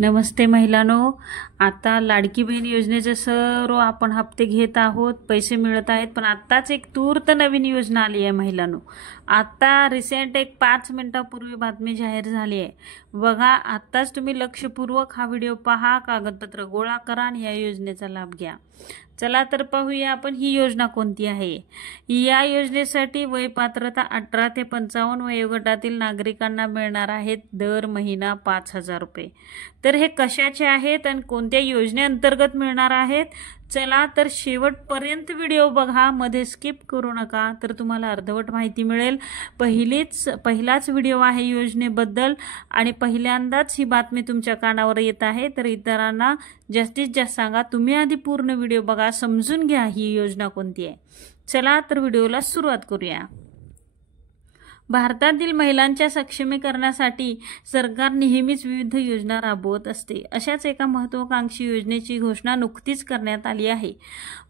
नमस्ते महिलांनो, आता लाडकी बहीण योजनेचे सर्व आपण हप्ते घेत आहोत, पैसे मिळत आहेत. पण आत्ताच एक तूर्त नवीन योजना आली आहे महिलांनो. आता रिसेंट एक 5 मिनिटापूर्वी बातमी जाहीर झाली आहे. बघा, आत्ताच तुम्ही लक्षपूर्वक हा व्हिडिओ पहा, कागदपत्र गोळा करा आणि या योजनेचा लाभ घ्या. चला तर पाहूया आपण ही योजना कोणती आहे. या योजनेसाठी वय पात्रता 18 ते 55 वयोगटातील नागरिकांना मिळणार आहेत दर महिना 5,000 रुपये. तर हे कशाचे आहेत आणि कोणत्या योजनेअंतर्गत मिळणार आहेत? चला तर शेवटपर्यंत व्हिडिओ बघा, मध्ये स्किप करू नका, तर तुम्हाला अर्धवट माहिती मिळेल. पहिलाच व्हिडिओ आहे योजनेबद्दल आणि पहिल्यांदाच ही बातमी तुमच्या कानावर येत आहे, तर इतरांना जास्तीत जास्त सांगा. तुम्ही आधी पूर्ण व्हिडिओ बघा, समजून घ्या ही योजना कोणती आहे. चला तर व्हिडिओला सुरुवात करूया. भारतातील महिलांच्या सक्षमीकरणासाठी सरकार नेहमीच विविध योजना राबवत असते. अशाच एका महत्त्वाकांक्षी योजनेची घोषणा नुकतीच करण्यात आली आहे.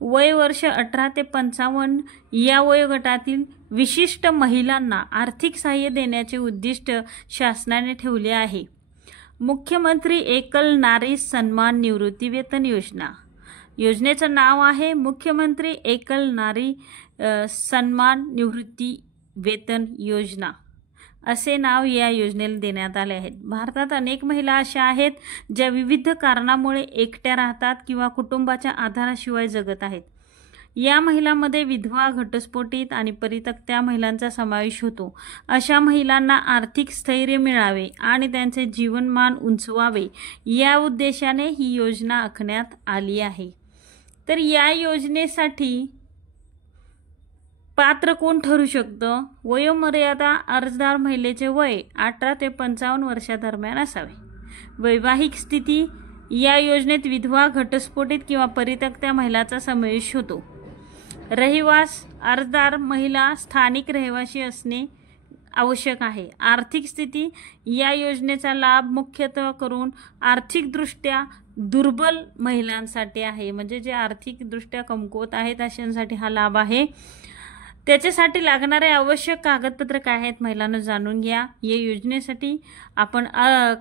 वय वर्ष 18 ते 55 या वयोगटातील विशिष्ट महिलांना आर्थिक सहाय्य देण्याचे उद्दिष्ट शासनाने ठेवले आहे. मुख्यमंत्री एकल नारी सन्मान निवृत्तीवेतन योजना. योजनेचं नाव आहे मुख्यमंत्री एकल नारी सन्मान निवृत्ती वेतन योजना, असे नाव या योजनेला देण्यात आले आहे. भारतात अनेक महिला अशा आहेत ज्या विविध कारणामुळे एकट्या राहतात किंवा कुटुंबाच्या आधाराशिवाय जगत आहेत. या महिलांमध्ये विधवा, घटस्फोटित आणि परित्यक्त्या महिलांचा समावेश होतो. अशा महिलांना आर्थिक स्थैर्य मिळावे आणि त्यांचे जीवनमान उंचवावे या उद्देशाने ही योजना आखण्यात आली आहे. तर या योजनेसाठी पात्र कोण ठरू शकतं? वयोमर्यादा अर्जदार महिलेचे वय 18 ते 55 वर्षादरम्यान असावे. वैवाहिक स्थिती या योजनेत विधवा, घटस्फोटित किंवा परित्यक्त्या महिलांचा समावेश होतो. रहिवास अर्जदार महिला स्थानिक रहिवासी असणे आवश्यक आहे. आर्थिक स्थिती या योजनेचा लाभ मुख्यतः करून आर्थिकदृष्ट्या दुर्बल महिलांसाठी आहे. म्हणजे जे आर्थिकदृष्ट्या कमकुवत आहेत अशांसाठी हा लाभ आहे. त्याच्यासाठी लागणारे आवश्यक कागदपत्र काय आहेत महिलांना जाणून घ्या. या योजनेसाठी आपण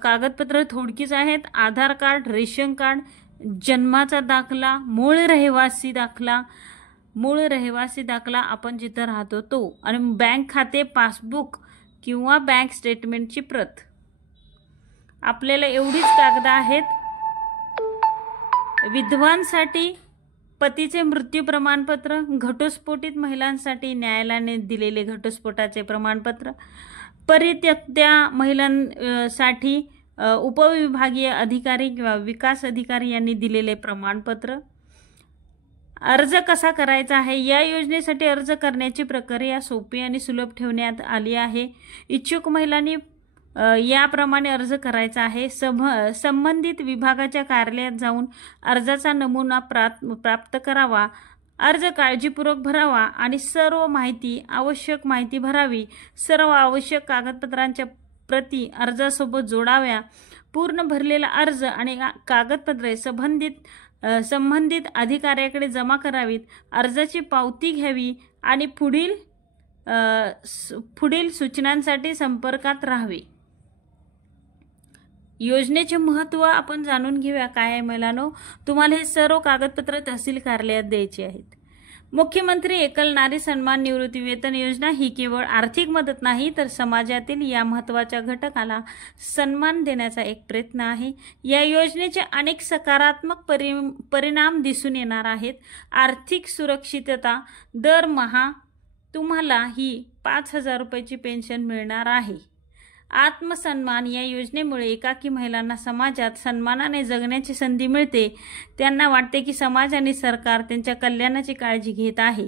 कागदपत्र थोडकीच आहेत. आधार कार्ड, रेशन कार्ड, जन्माचा दाखला, मूळ रहिवासी दाखला आपण जिथं राहतो तो, आणि बँक खाते, पासबुक किंवा बँक स्टेटमेंटची प्रत. आपल्याला एवढीच कागद आहेत. विधवांसाठी पतीचे मृत्यू प्रमाणपत्र, घटस्फोटित महिलांसाठी न्यायालयाने दिलेले घटस्फोटाचे प्रमाणपत्र, परित्यक्त्या महिलांसाठी उपविभागीय अधिकारी किंवा विकास अधिकारी यांनी दिलेले प्रमाणपत्र. अर्ज कसा करायचा आहे? या योजनेसाठी अर्ज करण्याची प्रक्रिया सोपी आणि सुलभ ठेवण्यात आली आहे. इच्छुक महिलांनी याप्रमाणे अर्ज करायचा आहे. संबंधित विभागाच्या कार्यालयात जाऊन अर्जाचा नमुना प्राप्त करावा. अर्ज काळजीपूर्वक भरावा आणि सर्व आवश्यक माहिती भरावी. सर्व आवश्यक कागदपत्रांच्या प्रती अर्जासोबत जोडाव्या. पूर्ण भरलेला अर्ज आणि कागदपत्रे संबंधित अधिकाऱ्याकडे जमा करावीत. अर्जाची पावती घ्यावी आणि पुढील सूचनांसाठी संपर्कात राहावे. योजनेचे महत्त्व आपण जाणून घेऊया. काय आहे महिलांनो? तुम्हाला हे सर्व कागदपत्र तहसील कार्यालयात द्यायची आहेत. मुख्यमंत्री एकल नारी सन्मान निवृत्ती वेतन योजना ही केवळ आर्थिक मदत नाही, तर समाजातील या महत्त्वाच्या घटकाला सन्मान देण्याचा एक प्रयत्न आहे. या योजनेचे अनेक सकारात्मक परिणाम दिसून येणार आहेत. आर्थिक सुरक्षितता, दरमहा तुम्हाला ही 5,000 रुपयाची पेन्शन मिळणार आहे. आत्मसन्मान, या योजनेमुळे एकाकी महिलांना समाजात सन्मानाने जगण्याची संधी मिळते. त्यांना वाटते की समाज आणि सरकार त्यांच्या कल्याणाची काळजी घेत आहे.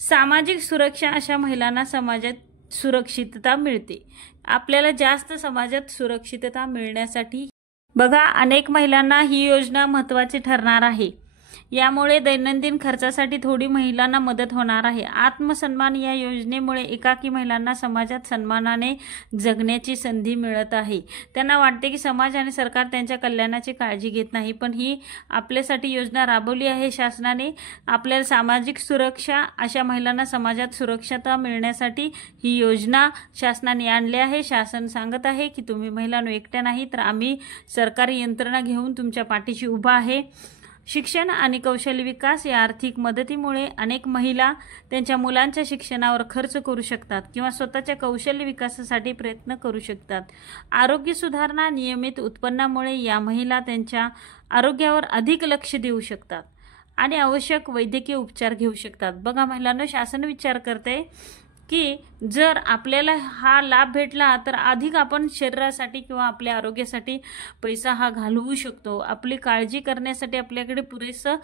सामाजिक सुरक्षा, अशा महिलांना समाजात सुरक्षितता मिळते. आपल्याला जास्त समाजात सुरक्षितता मिळण्यासाठी बघा, अनेक महिलांना ही योजना महत्त्वाची ठरणार आहे. यामुळे दैनंदिन खर्चासाठी थोडी महिलांना मदत होणार आहे. आत्मसन्मान या योजनेमुळे एकाकी महिलांना समाजात सन्मानाने जगण्याची संधी मिळत आहे. त्यांना वाटते की समाज आणि सरकार त्यांच्या कल्याणाची काळजी घेत नाही, पण ही आपल्यासाठी योजना राबवली आहे शासनाने. आपल्याला सामाजिक सुरक्षा, अशा महिलांना समाजात सुरक्षता मिळण्यासाठी ही योजना शासनाने आणली आहे. शासन सांगत आहे की तुम्ही महिलांनो एकट्या नाही, तर आम्ही सरकारी यंत्रणा घेऊन तुमच्या पाठीशी उभा आहे. शिक्षण आणि कौशल्य विकास या आर्थिक मदतीमुळे अनेक महिला त्यांच्या मुलांच्या शिक्षणावर खर्च करू शकतात किंवा स्वतःच्या कौशल्य विकासासाठी प्रयत्न करू शकतात. आरोग्य सुधारणा, नियमित उत्पन्नामुळे या महिला त्यांच्या आरोग्यावर अधिक लक्ष देऊ शकतात आणि आवश्यक वैद्यकीय उपचार घेऊ शकतात. बघा महिलांनो, शासन विचार करते की जर आपल्याला हा लाभ भेटला तर अधिक आपण शरीरासाठी किंवा आपल्या आरोग्यासाठी पैसा हा घालवू शकतो. आपली काळजी करण्यासाठी आपल्याकडे पुरेसं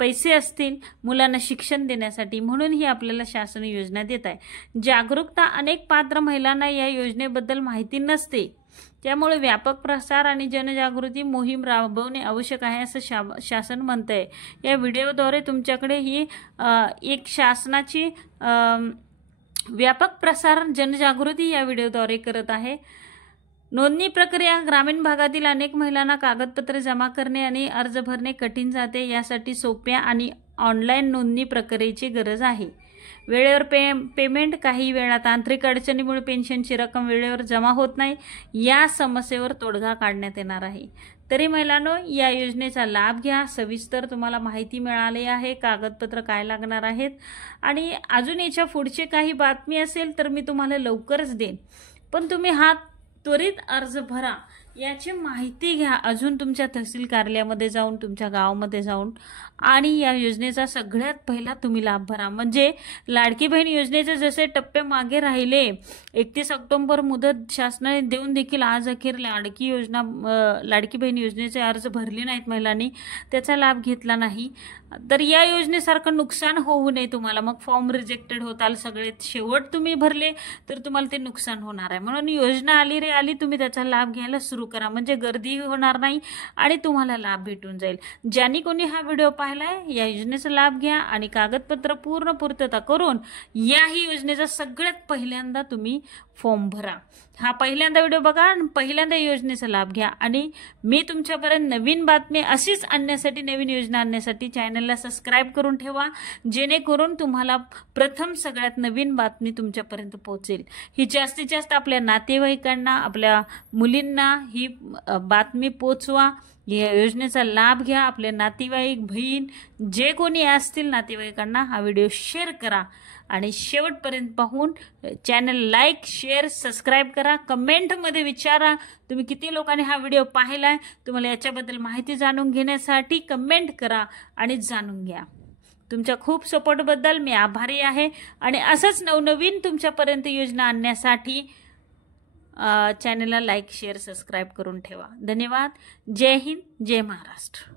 पैसे असतील मुलांना शिक्षण देण्यासाठी, म्हणून ही आपल्याला शासन योजना देत आहे. जागरूकता, अनेक पात्र महिलांना या योजनेबद्दल माहिती नसते, त्यामुळे व्यापक प्रसार आणि जनजागृती मोहीम राबवणे आवश्यक आहे असं शासन म्हणतंय. या व्हिडिओद्वारे तुमच्याकडे ही एक शासनाची व्यापक प्रसार जनजागृती या व्हिडिओद्वारे करत आहे. नोंदणी प्रक्रिया, ग्रामीण भागातील अनेक महिलांना कागदपत्रे जमा करणे आणि अर्ज भरणे कठीण जाते. यासाठी सोप्या आणि ऑनलाईन नोंदणी प्रक्रियेची गरज आहे. वेळेवर पेमेंट, काही वेळा तांत्रिक अडचणीमुळे पेन्शनची रक्कम वेळेवर जमा होत नाही. या समस्येवर तोडगा काढण्यात येणार आहे. तरी महिलांनो, या योजनेचा लाभ घ्या. सविस्तर तुम्हाला माहिती मिळाली आहे, कागदपत्र काय लागणार आहेत, आणि अजून याच्या पुढचे काही बातमी असेल तर मी तुम्हाला लवकरच देईन. पण तुम्ही हा त्वरित अर्ज भरा, याची माहिती घ्या अजून तुमच्या तहसील कार्यालयामध्ये जाऊन, तुमच्या गावामध्ये जाऊन, आणि या योजनेचा सगळ्यात पहिला तुम्ही लाभ भरा. म्हणजे लाडकी बहीण योजनेचे जसे टप्पे मागे राहिले, 31 ऑक्टोबर मुदत शासनाने देऊन देखील आज अखेर लाडकी बहीण योजनेचे अर्ज भरले नाहीत महिलांनी, त्याचा लाभ घेतला नाही, तर या योजनेसारखं नुकसान होऊ नये तुम्हाला. मग फॉर्म रिजेक्टेड होताल सगळे, शेवट तुम्ही भरले तर तुम्हाला ते नुकसान होणार आहे. म्हणून योजना आली रे आली, तुम्ही त्याचा लाभ घ्यायला सुरू करा, म्हणजे गर्दी होणार नाही आणि तुम्हाला लाभ भेटून जाईल. ज्यांनी कोणी हा व्हिडिओ पाहिलाय, या योजनेचा लाभ घ्या आणि कागदपत्र पूर्ण पूर्तता करून याही योजनेचा सगळ्यात पहिल्यांदा तुम्ही फॉर्म भरा. हा पहिल्यांदा व्हिडिओ बघा आणि पहिल्यांदा योजनेचा लाभ घ्या. आणि मी तुमच्यापर्यंत नवीन बातमी अशीच आणण्यासाठी, नवीन योजना आणण्यासाठी चॅनलला सबस्क्राईब करून ठेवा, जेणेकरून तुम्हाला प्रथम सगळ्यात नवीन बातमी तुमच्यापर्यंत पोहोचेल. ही जास्तीत जास्त आपल्या नातेवाईकांना, आपल्या मुलींना ही बातमी पोचवा. या योजनेचा लाभ घ्या. आपले नातेवाईक, बहीण जे कोणी असतील नातेवाईकांना हा व्हिडिओ शेअर करा आणि शेवटपर्यंत पाहून चॅनल लाईक, शेअर, सबस्क्राईब करा. कमेंटमध्ये विचारा तुम्ही किती लोकांनी हा व्हिडिओ पाहिलाय, तुम्हाला याच्याबद्दल माहिती जाणून घेण्यासाठी कमेंट करा आणि जाणून घ्या. तुमच्या खूप सपोर्टबद्दल मी आभारी आहे आणि असंच नवनवीन तुमच्यापर्यंत योजना आणण्यासाठी चॅनलला लाईक, शेअर, सबस्क्राईब करून ठेवा. धन्यवाद. जय हिंद, जय महाराष्ट्र.